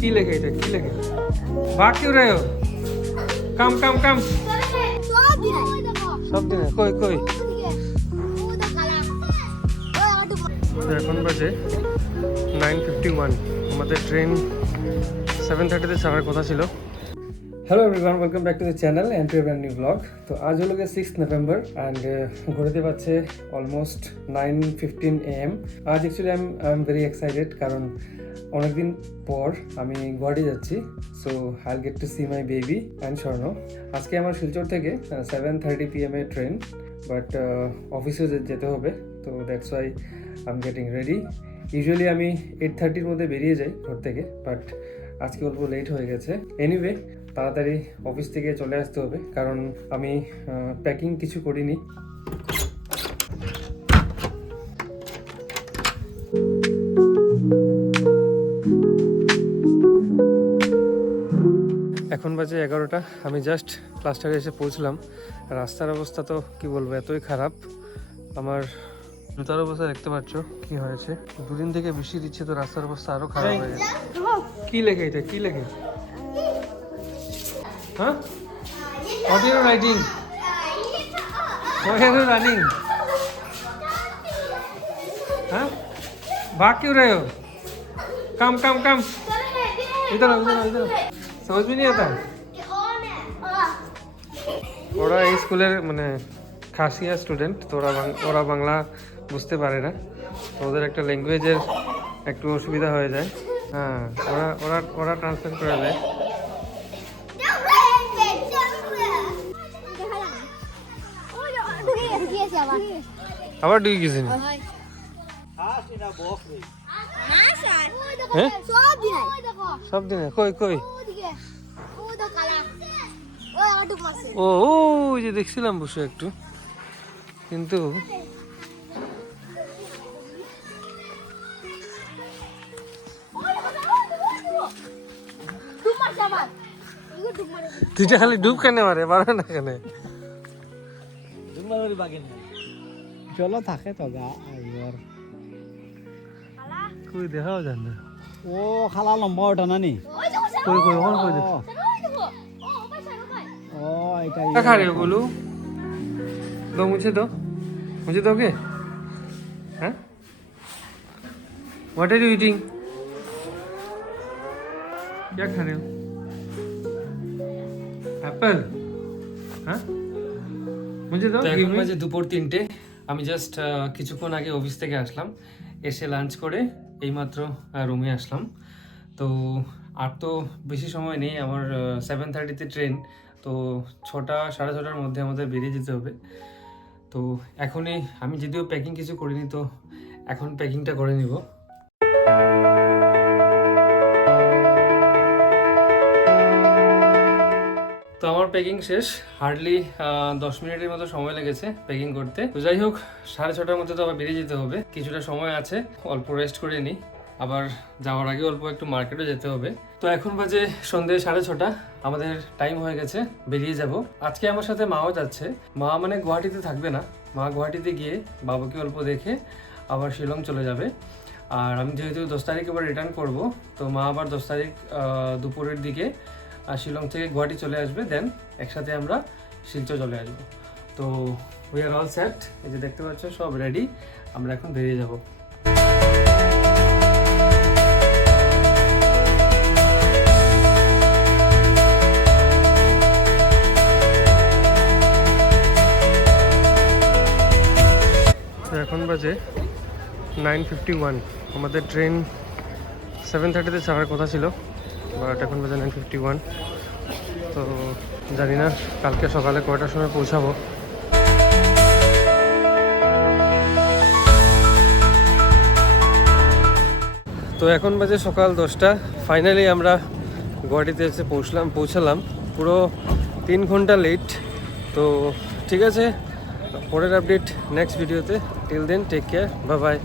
की लेके इधर की लेके भाग क्यों रहे हो? कम कम कम सब दिन है कोई कोई এখন বাজে 9:51 আমাদের ট্রেন 7:30 ছাড়ার কথা ছিল। Hello everyone, welcome back to the channel and to a brand new blog. তো আজ হলো গিয়ে 6 নভেম্বর অ্যান্ড ঘুরতে পারছে অলমোস্ট 9:15 AM। আজ actually I am very excited কারণ অনেকদিন পর আমি গুয়াহাটি যাচ্ছি। So I get to see my baby and Swarna. আজকে আমার শিলচর থেকে 7:30 PM এর ট্রেন, বাট অফিসে যেতে হবে, তো that's why I am getting ready. Usually আমি 8:30-র মধ্যে বেরিয়ে যাই ঘর থেকে, বাট আজকে অল্প লেট হয়ে গেছে। এনিওয়ে তাড়াতাড়ি অফিস থেকে চলে আসতে হবে কারণ আমি প্যাকিং কিছু করিনি। এখন বাজে 11টা, আমি জাস্ট ক্লাস্টারে এসে পৌঁছলাম। রাস্তার অবস্থা তো কি বলবো, এতই খারাপ। আমার জুতার অবস্থা দেখতে পাচ্ছ কি হয়েছে, দুদিন থেকে বৃষ্টি দিচ্ছে তো রাস্তার অবস্থা আরো খারাপ হয়ে গেছে। কি লেগে এটা কি লেগে? হ্যাঁ, what are you writing? Why are you running? हाँ, भाग क्यों रहे हो? कम कम कम इधर इधर इधर, समझ में नहीं आता। ওরা এই স্কুলের মানে খাসিয়া স্টুডেন্ট, তো ওরা বাংলা বুঝতে পারে না, ওদের একটা ল্যাঙ্গুয়েজের একটু অসুবিধা হয়ে যায়। হ্যাঁ, ওরা ওরা ট্রান্সলেট করে দেয়। আবার ঢুকে গেছেন? সব দিনে কই কই? ও ওই যে দেখছিলাম বসে একটু, কিন্তু তুইটা খালি ডুব কেন মারে, পারে না কেন? চলো থাকে তো গা আইবার কই দেখাও যায় না। ও খালা লম্বা ওটা না নি? কই কই ওখানে কই দেখো। ও এটা क्या खा रहे हो गोलू? दो मुझे दोगे? हाँ? What are you eating? क्या खा रहे हो? एप्पल? हाँ? मुझे दो। এখন বাজে দুপুর 3টে। আমি জাস্ট কিছুক্ষণ আগে অফিস থেকে আসলাম, এসে লাঞ্চ করে এইমাত্র রুমে আসলাম। তো আর তো বেশি সময় নেই, আমার 7:30-তে ট্রেন, তো 6টা 6:30-র মধ্যে আমাদের বেরিয়ে যেতে হবে। তো এখনই আমি যদিও প্যাকিং কিছু করিনি, তো এখন প্যাকিংটা করে নিব। তো আমার প্যাকিং শেষ, হার্ডলি 10 মিনিটের মতো সময় লেগেছে প্যাকিং করতে। তো যাই হোক, 6:30-র মধ্যে তো আবার বেরিয়ে যেতে হবে, কিছুটা সময় আছে, অল্প রেস্ট করে নিই, আবার যাওয়ার আগে অল্প একটু মার্কেটে যেতে হবে। তো এখন বাজে সন্ধ্যে 6:30, আমাদের টাইম হয়ে গেছে, বেরিয়ে যাব। আজকে আমার সাথে মাও যাচ্ছে। মা মানে গুয়াহাটিতে থাকবে না, মা গুয়াহাটিতে গিয়ে বাবাকে অল্প দেখে আবার শিলং চলে যাবে। আর আমি যেহেতু 10 তারিখ আবার রিটার্ন করব, তো মা আবার 10 তারিখ দুপুরের দিকে শিলং থেকে গুয়াহাটি চলে আসবে, দেন একসাথে আমরা শিলচর চলে আসবো। তো উই আর অল সেট, এই যে দেখতে পাচ্ছ সব রেডি, আমরা এখন বেরিয়ে যাব। এখন বাজে 9:51, আমাদের ট্রেন 7:30-তে ছাড়ার কথা ছিল, বাট এখন বাজে 9:51। তো জানি না কালকে সকালে কয়টার সময় পৌঁছাবো। তো এখন বাজে সকাল 10টা, ফাইনালি আমরা গুয়াহাটিতে এসে পৌঁছালাম, পুরো 3 ঘন্টা লেট। তো ঠিক আছে, পরের আপডেট নেক্সট ভিডিওতে। Till then take care, bye by.